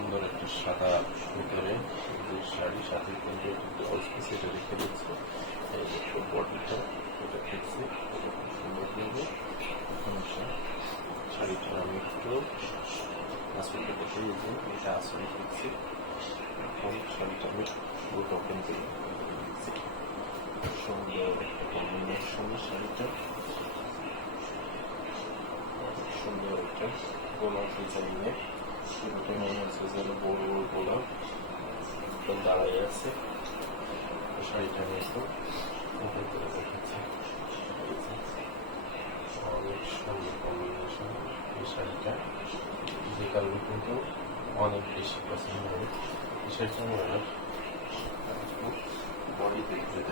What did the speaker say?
সুন্দর একটা সাদা যে শাড়ি, সাথে পিস এটা রেখে দিচ্ছে বডিটা এটা খুব সুন্দর দেখবে শাড়িটা আমি একটু আসলে দেখে যে এটা আসলে ফিক্সে এখন শাড়িটা আমি পুরো ওপেন করে সুন্দর একটা কম্বিনেশন শাড়িটা। সুন্দর একটা গোলাপ ডিজাইনের যেন বড় বড় গোলাপ একদম দাঁড়াই আছে। শাড়িটা আমি একটু ওপেন করে দেখাচ্ছি অনেক সুন্দর কম্বিনেশন এই শাড়িটা। যে কারণে কিন্তু অনেক বেশি পছন্দ। হয় কিসের জন্য বডি দেখতে দেখো